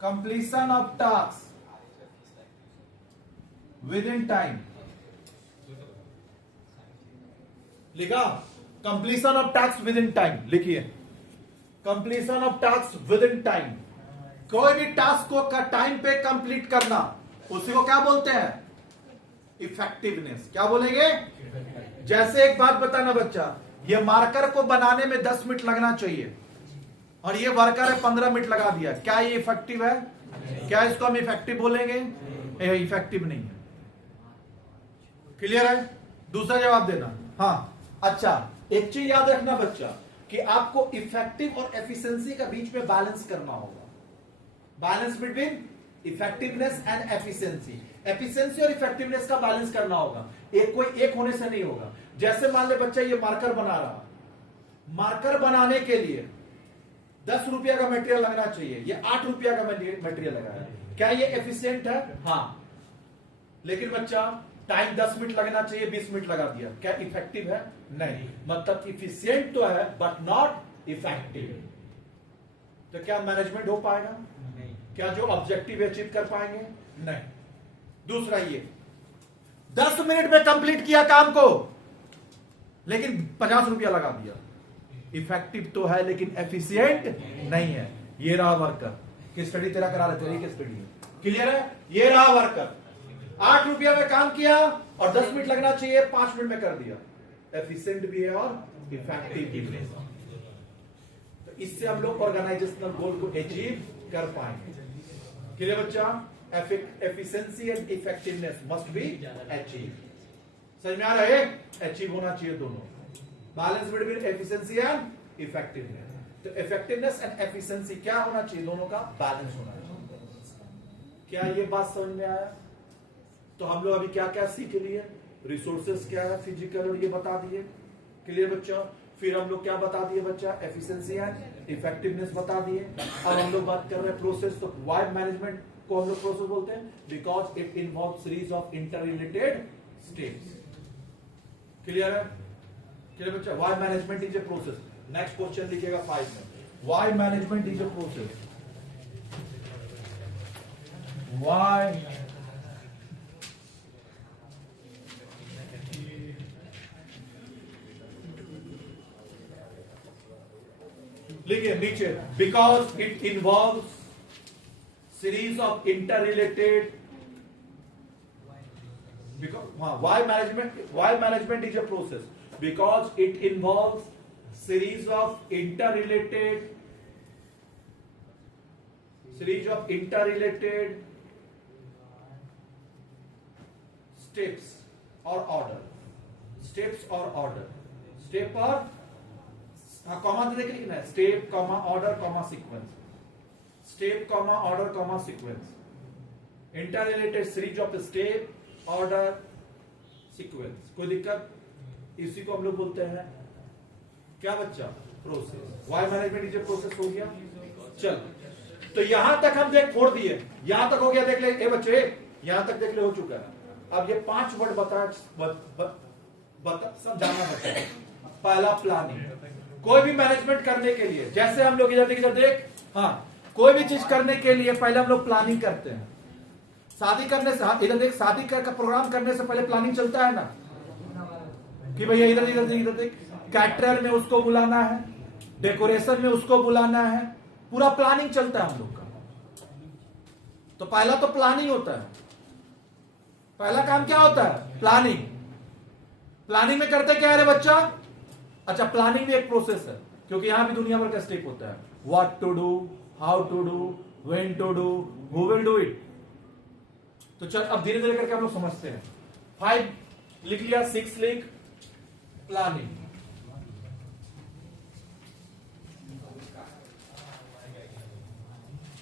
completion of task within time, लिखा completion of task within time, लिखिए completion of task within time. कोई भी टास्क को का टाइम पे कंप्लीट करना, उसी को क्या बोलते हैं? इफेक्टिवनेस। क्या बोलेंगे? जैसे एक बात बताना बच्चा, ये मार्कर को बनाने में 10 मिनट लगना चाहिए और ये वर्कर है 15 मिनट लगा दिया, क्या ये इफेक्टिव है? क्या इसको हम इफेक्टिव बोलेंगे? इफेक्टिव नहीं है। क्लियर है? दूसरा जवाब देना। हाँ, अच्छा एक चीज याद रखना बच्चा कि आपको इफेक्टिव और एफिशिएंसी का बीच में बैलेंस करना होगा, balance between effectiveness and efficiency. Efficiency और इफेक्टिवनेस का बैलेंस करना होगा, एक कोई एक होने से नहीं होगा। जैसे मान ले बच्चा ये मार्कर बना रहा, मार्कर बनाने के लिए ₹10 का मटेरियल लगना चाहिए, ये ₹8 का मटेरियल लगा है, क्या ये एफिशिएंट है? हाँ। लेकिन बच्चा टाइम 10 मिनट लगना चाहिए, 20 मिनट लगा दिया, क्या इफेक्टिव है? नहीं। मतलब इफिशिएंट तो है बट नॉट इफेक्टिव। तो क्या मैनेजमेंट हो पाएगा? क्या जो ऑब्जेक्टिव अचीव कर पाएंगे? नहीं। दूसरा ये 10 मिनट में कंप्लीट किया काम को, लेकिन ₹50 लगा दिया, इफेक्टिव तो है लेकिन एफिशिएंट नहीं है। ये रहा वर्कर की स्टडी तेरा करा रहे, तेरी की स्टडी है, क्लियर है? ये रहा वर्कर, ₹8 में काम किया और 10 मिनट लगना चाहिए, 5 मिनट में कर दिया, एफिशिएंट भी है और इफेक्टिव भी है। तो इससे हम लोग ऑर्गेनाइजेशनल गोल को अचीव कर पाएंगे। क्लियर बच्चा? Efficiency and effectiveness must be achieve. समझ में आ रहा है? अचीव होना चाहिए दोनों, balance between efficiency and effectiveness. तो इफेक्टिवनेस एंड एफिशिएंसी क्या होना चाहिए? दोनों का बैलेंस होना चाहिए। क्या ये बात समझ में आया? तो हम लोग अभी क्या क्या सीख लिए? रिसोर्सेस क्या है फिजिकल, और ये बता दिए। क्लियर बच्चा? फिर हम लोग क्या बता दिए बच्चा? एफिशिएंसी एंड इफेक्टिवनेस बता दिए। अब हम लोग बात कर रहे हैं प्रोसेस। तो वाई मैनेजमेंट को हम लोग प्रोसेस बोलते हैं because it involve series of inter related steps. Clear है? क्लियर बच्चा? Why management is a process. Next question लिखिएगा 5 में, why management is a process. Why लिखिए नीचे, because it involve series of inter related, why management is a process because it involve series of inter related steps और order, step और comma देख लिखना है, step comma order comma sequence, step comma order comma sequence, inter related series of step order sequence. कोई दिक्कत? इसी को हम लोग बोलते हैं क्या बच्चा? Process. Why management is a process हो गया। चल, तो यहां तक हम देख छोड़ दिए, यहां तक हो गया, देख ले ए बच्चे, यहां तक देख ले हो चुका है। अब ये 5 वर्ड बता समझाना बच्चा। पहला प्लानिंग। कोई भी मैनेजमेंट करने के लिए, जैसे हम लोग इधर देख, हाँ, कोई भी चीज करने के लिए पहले हम लोग प्लानिंग करते हैं। शादी करने से, इधर देख, शादी का प्रोग्राम करने से पहले प्लानिंग चलता है ना, कि भैया इधर देख, कैटरर में उसको बुलाना है, डेकोरेशन में उसको बुलाना है, पूरा प्लानिंग चलता है हम लोग का। तो पहला तो प्लानिंग होता है, पहला काम क्या होता है? प्लानिंग। प्लानिंग में करते क्या है रे बच्चा? अच्छा, प्लानिंग भी एक प्रोसेस है, क्योंकि यहां भी दुनिया भर का स्टेप होता है। What to do, how to do, when to do, who will do it. तो चल अब धीरे धीरे करके हम लोग समझते हैं। 5 लिख लिया, 6 लिख, प्लानिंग।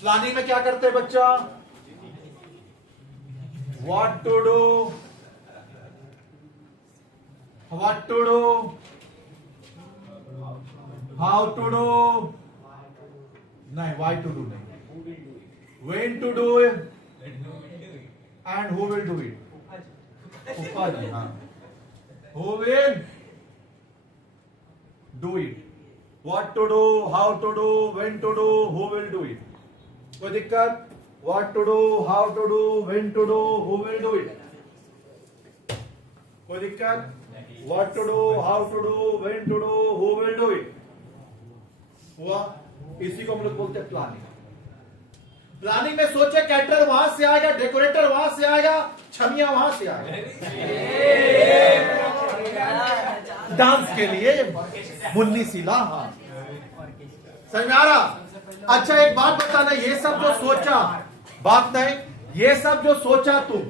प्लानिंग में क्या करते हैं बच्चा? What to do, what to do, how to do, नहीं, वाई टू डू नहीं, when to do and who will do it. Who will do it. What to do, how to do, when to do, who will do it. कोई दिक्कत? What to do, how to do, when to do, who will do it. कोई दिक्कत? What to do, how to do, when to do, who will do it. हुआ? इसी को हम लोग बोलते हैं प्लानिंग। प्लानिंग में सोचे कैटरर वहां से आएगा, डेकोरेटर वहां से आएगा, छमिया वहां से आएगा, डांस के लिए मुन्नी सिला। हाँ, समझ में आ रहा? अच्छा, एक बात बताना, ये सब जो सोचा, बात नहीं, ये सब जो सोचा तुम,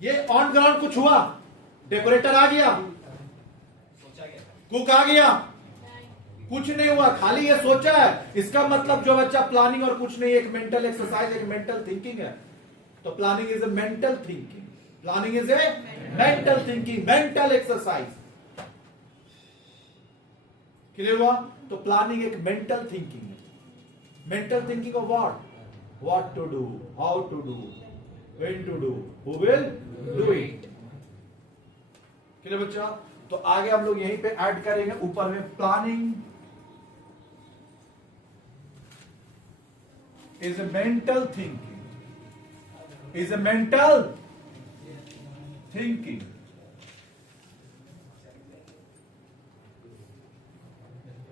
ये ऑन ग्राउंड कुछ हुआ? डेकोरेटर आ गया, कुक आ गया, कुछ नहीं हुआ, खाली ये सोचा है। इसका मतलब जो बच्चा प्लानिंग और कुछ नहीं, एक मेंटल एक्सरसाइज, एक मेंटल थिंकिंग है। तो planning is a mental thinking, planning is a mental thinking, mental exercise. Clear हुआ? तो प्लानिंग एक मेंटल थिंकिंग है। Mental thinking of what to do, how to do, when to do, who will do it. Clear बच्चा? तो आगे हम लोग यहीं पे ऐड करेंगे ऊपर में, planning is a mental thinking, is a mental thinking.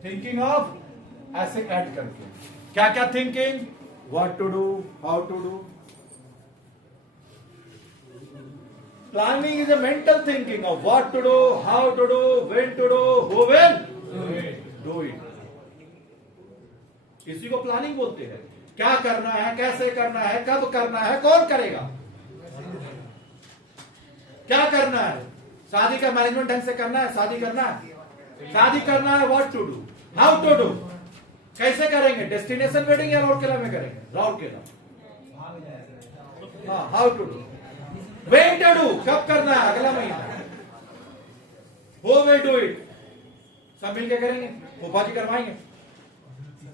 Thinking of, ऐसे ऐड करके क्या क्या thinking, what to do, how to do. Planning is a mental thinking of what to do, how to do, when to do, who will do it. इसी को planning बोलते हैं। क्या करना है, कैसे करना है, कब करना है, कौन करेगा, क्या करना है। शादी का मैनेजमेंट ढंग से करना है, शादी करना है, शादी करना है, what to do, how to do, कैसे करेंगे, डेस्टिनेशन वेडिंग या राउरकेला में करेंगे, राउरकेला, हाँ, how to do, when to do, कब करना है, अगला महीना, हु विल डू इट, सब मिलके करेंगे, फूफा जी करवाएंगे।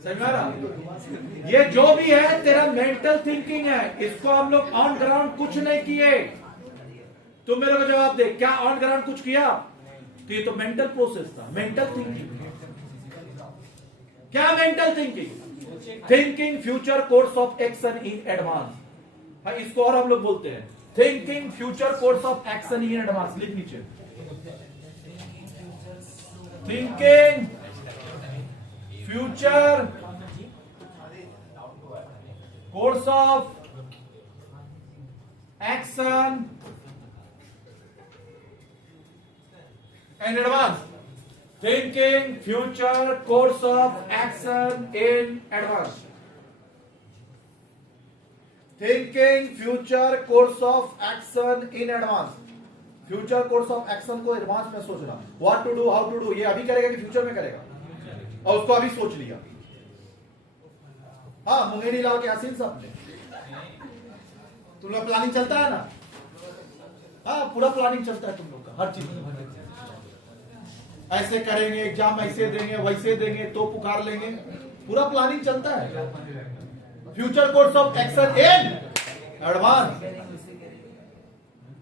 समझ में आ रहा? ये जो भी है तेरा मेंटल थिंकिंग है, इसको हम लोग ऑन ग्राउंड कुछ नहीं किए। तुम मेरे को जवाब दे, क्या ऑन ग्राउंड कुछ किया? तो ये तो मेंटल प्रोसेस था, मेंटल थिंकिंग। क्या mental thinking? Thinking future course of action in advance. इसको और हम लोग बोलते हैं thinking future course of action in advance. लिख नीचे, thinking future course of action in advance. Thinking future course of action in advance. Thinking future course of action in advance. Future course of action को advance में सोचना, व्हाट to do, how to डू, ये अभी करेगा कि फ्यूचर में करेगा, और उसको अभी सोच लिया। हाँ, मुंगेरी लाओ के हसीन साहब ने, तुम लोग प्लानिंग चलता है ना? हाँ, पूरा प्लानिंग चलता है तुम लोग का, हर चीज ऐसे करेंगे, एग्जाम ऐसे देंगे, वैसे देंगे, तो पुकार लेंगे, पूरा प्लानिंग चलता है। Future course of action in advance.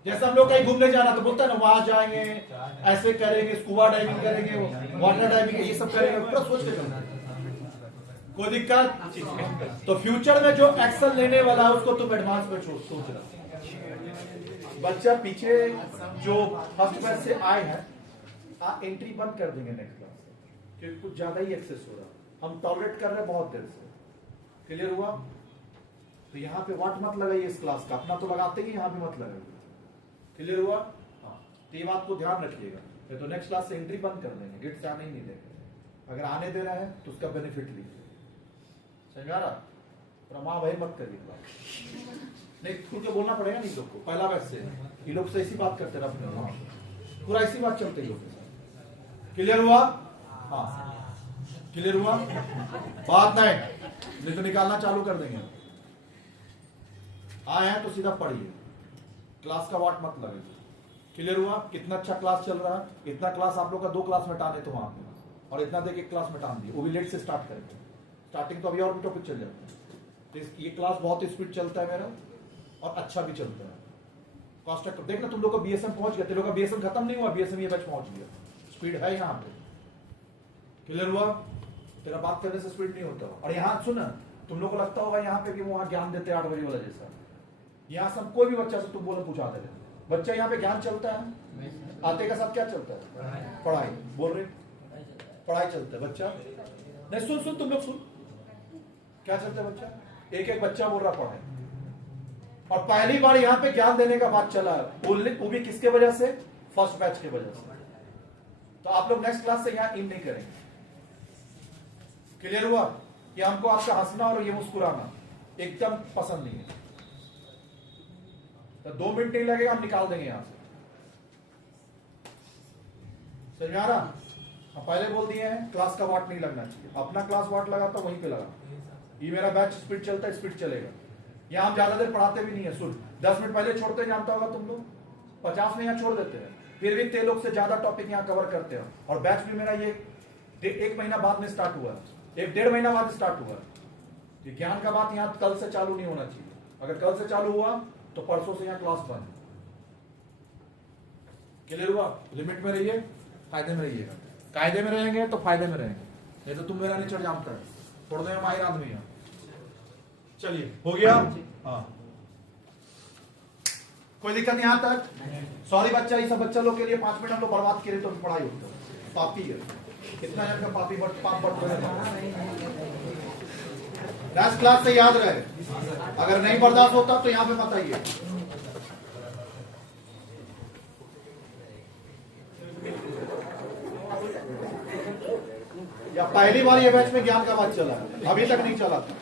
जैसे हम लोग कहीं घूमने जाना तो बोलता है ना, वहां जाएंगे, ऐसे करेंगे, स्कूबा डाइविंग करेंगे, वाटर डाइविंग, ये सब करेंगे, पूरा सोच के चलना। कोई दिक्कत? तो फ्यूचर में जो एक्शन लेने वाला है उसको तुम एडवांस में सोच रहा। बच्चा पीछे जो फर्स्ट बैच से आए हैं, एंट्री बंद कर देंगे नेक्स्ट क्लास से, क्योंकि कुछ ज्यादा ही एक्सेस हो रहा, हम टॉलरेट कर रहे हैं बहुत देर से। क्लियर हुआ? तो यहाँ पे वाट मत लगाइए इस क्लास का, अपना तो लगाते ही, यहाँ भी मत लगाइए। क्लियर हुआ? हाँ, तो ये बात को ध्यान रखिएगा। तो नेक्स्ट क्लास से एंट्री बंद कर देंगे, गेट से आने ही नहीं देंगे। अगर आने दे रहा है तो उसका बेनिफिट लीजिए। समझ आ रहा? माँ भाई मत करिए, नहीं खुल के बोलना पड़ेगा नहीं लोग को, पहला बैच से ये लोग से ऐसी बात करते रहे, पूरा ऐसी बात चलते लोग। क्लियर हुआ? हाँ, क्लियर हुआ? बात नहीं तो निकालना चालू कर देंगे। आए हैं तो सीधा पढ़िए, क्लास का वाट मत लगे। क्लियर हुआ? कितना अच्छा क्लास चल रहा है। इतना क्लास आप लोग का 2 क्लास में टाने तो वहां पे, और इतना देख 1 क्लास में टान दिए, वो भी लेट से स्टार्ट करेंगे। स्टार्टिंग तो अभी और भी टॉपिक चल जाते हैं, तो ये क्लास बहुत स्पीड चलता है मेरा, और अच्छा भी चलता है। कॉस्ट देखना, तुम लोग का बीएसएम पहुंच गया, तुम लोग का बीएसएम खत्म नहीं हुआ, बीएसएम ये बैच पहुंच गया, स्पीड है यहाँ पे। क्लियर हुआ? तेरा बात करने से स्पीड नहीं होता। और यहाँ सुन, तुम लोग को लगता होगा यहाँ पे कि वहां ज्ञान देते 8 बजे वाला जैसा, यहाँ सब कोई भी बच्चा से तुम बोलो पूछा दे, बच्चा यहाँ पे ज्ञान चलता है। आते का साथ क्या चलता है? पढ़ाई। बोल रहे पढ़ाई चलता है बच्चा, नहीं सुन तुम लोग सुन, क्या चलता है बच्चा? एक बच्चा बोल रहा पढ़ाई, और पहली बार यहाँ पे ज्ञान देने का बात चला है, वो भी किसके वजह से? फर्स्ट बैच के वजह से। तो आप लोग नेक्स्ट क्लास से यहाँ इन नहीं करेंगे। क्लियर हुआ? कि हमको आपका हंसना और ये मुस्कुराना एकदम पसंद नहीं है। तो 2 मिनट नहीं लगेगा, हम निकाल देंगे यहां से। समझ आ रहा? हम पहले बोल दिए हैं, क्लास का वाट नहीं लगना चाहिए। अपना क्लास वाट लगाता वहीं पे लगा। ये मेरा बैच स्पीड चलता है, स्पीड चलेगा। यहाँ हम ज्यादा देर पढ़ाते भी नहीं है। सुन, 10 मिनट पहले छोड़ते, जानता होगा तुम लोग, 50 में यहाँ छोड़ देते हैं, फिर भी ते लोग से ज्यादा टॉपिक यहाँ कवर करते हैं। और बैच भी मेरा ये एक महीना बाद में स्टार्ट हुआ, एक 1.5 महीना बाद स्टार्ट हुआ। ये ज्ञान का बात यहां कल से चालू नहीं होना चाहिए। अगर कल से चालू हुआ तो परसों से यहां क्लास बंद। क्लियर हुआ? लिमिट में रहिए, फायदे में रहिएगा। कायदे में रहेंगे तो फायदे में रहेंगे, नहीं तो तुम मेरा नहीं चढ़ जानता है, पढ़ने में माहिर आदमी है। चलिए हो गया? हाँ, कोई दिक्कत नहीं यहां तक? सॉरी बच्चा, ये सब बच्चा लोग के लिए 5 मिनट हम लोग बर्बाद करे तो पढ़ाई होता है। पापी है कितना जन का पापी पाप बढ़ रहे हैं। लास्ट क्लास से याद रहे, अगर नहीं बर्दाश्त होता तो यहां पे मत आइए। या पहली बार ये बैच में ज्ञान का बात चला है, अभी तक नहीं चला था।